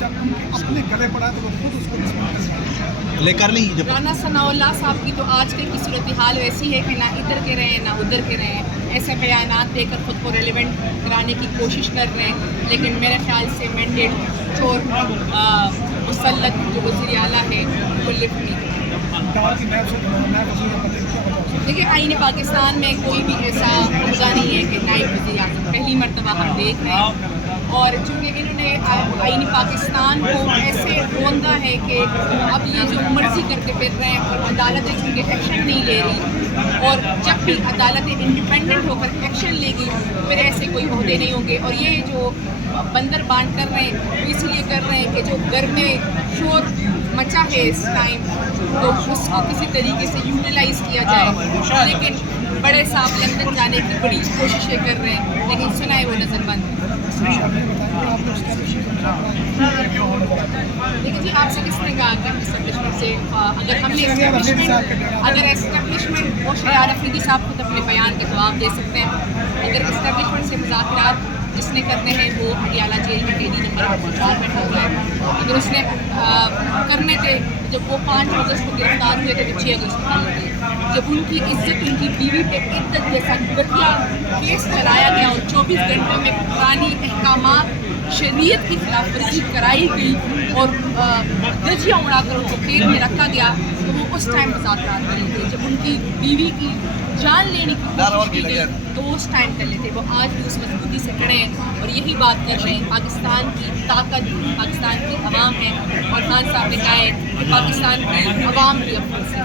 جب ان کے اپنے گلے پڑا تو وہ خود اس کو لے کر لی جب رانا ثناء اللہ صاحب کی تو آج کل کی صورتحال ویسی ہے کہ نہ ادھر کے رہیں نہ ادھر کے رہیں، ایسے بیانات دے کر خود کو ریلیونٹ کرانے کی کوشش کر رہے ہیں، لیکن میرے خیال سے مینڈیٹ چور مسلط جو وزیر اعلیٰ ہے وہ لفٹ نہیں کرے۔ دیکھیے آئین پاکستان میں کوئی بھی ایسا عہدہ نہیں ہے کہ نائب وزیر اعظم، پہلی مرتبہ ہم دیکھ رہے ہیں، اور چونکہ انہوں نے آئین پاکستان کو ایسے روندا ہے کہ اب یہ جو مرضی کرتے پھر رہے ہیں، اور عدالتیں چونکہ ایکشن نہیں لے رہی، اور جب بھی عدالتیں انڈیپینڈنٹ ہو کر ایکشن لے گی پھر ایسے کوئی عہدے نہیں ہوں گے، اور یہ جو بندر بانٹ کر رہے ہیں وہ اس لیے کر رہے ہیں کہ جو گھر میں شور مچا ہے اس ٹائم تو اس کو کسی طریقے سے یوٹیلائز کیا جائے، لیکن بڑے صاحب لندن جانے کی بڑی کوششیں کر رہے ہیں لیکن سنا ہے وہ نظر بند ہے۔ لیکن جی آپ سے کس نے کہا کہ اسٹیبلشمنٹ سے اگر ہم نے اسٹیبلشمنٹ وہ شیار افریدی صاحب خود اپنے بیان کے جواب دے سکتے ہیں، اگر اسٹیبلشمنٹ سے مذاکرات جس نے کرنے ہیں وہ پٹیالہ جیل میں قیدی نمبر 4 بیٹھا ہوا ہے، اگر اس نے کرنے تھے جب وہ 5 اگست کو گرفتار ہوئے تھے تو 6 اگست کو ہوئے تھے، جب ان کی عزت ان کی بیوی پہ عدت جیسا گٹیا کیس چلایا گیا اور 24 گھنٹوں میں پرانی احکامات شریعت کی خلاف ورزی کرائی گئی اور دھجیاں اڑا کر ان کو قید میں رکھا گیا، تو وہ اس ٹائم مذاکرات کر لیتے، جب ان کی بیوی کی جان لینے کی کوشش کی گئی تو وہ اس ٹائم کر لیتے، وہ آج بھی اس مضبوطی سے کھڑے ہیں اور یہی بات کر رہے ہیں۔ پاکستان کی طاقت پاکستان کی عوام ہے، اور خان صاحب نے کہا ہے کہ پاکستان کی عوام بھی افسوس ہے۔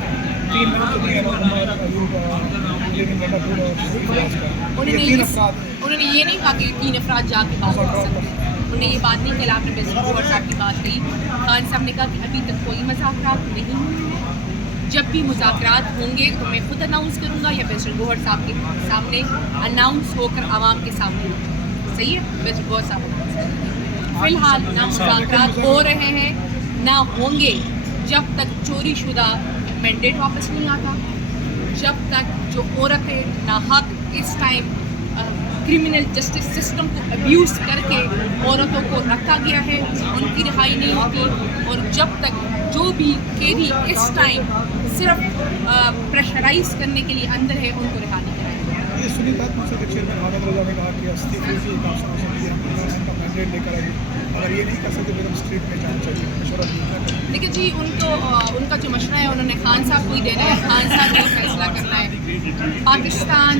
انہوں نے یہ نہیں کہا کہ 3 افراد جا کے بات کر سکتے ہیں، انہوں نے یہ بات نہیں کہ آپ نے بیزل گوہر صاحب کی بات کہی، خان صاحب نے کہا کہ ابھی تک کوئی مذاکرات نہیں ہوئے ہیں، جب بھی مذاکرات ہوں گے تو میں خود اناؤنس کروں گا یا بیزل گوہر صاحب کے سامنے اناؤنس ہو کر عوام کے سامنے، صحیح ہے، بیزل گوہر صاحب فی الحال نہ مذاکرات ہو رہے ہیں نہ ہوں گے جب تک چوری شدہ مینڈیٹ واپس نہیں آتا، جب تک جو عورتیں ناحق اس ٹائم کرمنل جسٹس سسٹم کو ابیوز کر کے عورتوں کو رکھا گیا ہے ان کی رہائی نہیں ہوتی، اور جب تک جو بھی قیدی اس ٹائم صرف پریشرائز کرنے کے لیے اندر ہے ان کو رہا نہیں کرایا۔ یہ سنی بات مجھ سے چیئرمین حامد رضا نے کہا کہ استعفے سے کام سمجھ سکتی ہے، ہم کا مینڈیٹ لے کر آئیے، اگر یہ نہیں کر سکتے پھر ہم اسٹریٹ میں جانا چاہیے مشورہ دیا۔ دیکھیے جی ان کا جو مشورہ ہے انہوں نے خان صاحب کو ہی دینا ہے، خان صاحب کو فیصلہ کرنا ہے۔ پاکستان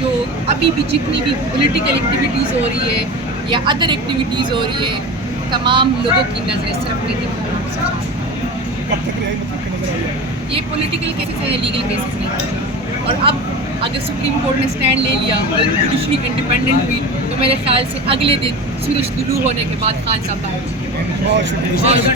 جو ابھی بھی جتنی بھی پولیٹیکل ایکٹیویٹیز ہو رہی ہے یا ادر ایکٹیویٹیز ہو رہی ہے تمام لوگوں کی نظریں صرف قیدی پر ہیں۔ کب تک رہائی مطلب کہ نظر آئی ہے؟ یہ پولیٹیکل کیسز ہیں، لیگل کیسز نہیں ہیں، اور اب اگر سپریم کورٹ نے اسٹینڈ لے لیا اور جوڈیشری انڈیپینڈنٹ ہوئی تو میرے خیال سے اگلے دن سورج طلوع ہونے کے بعد خان صاحب آئے۔ بہت شکریہ۔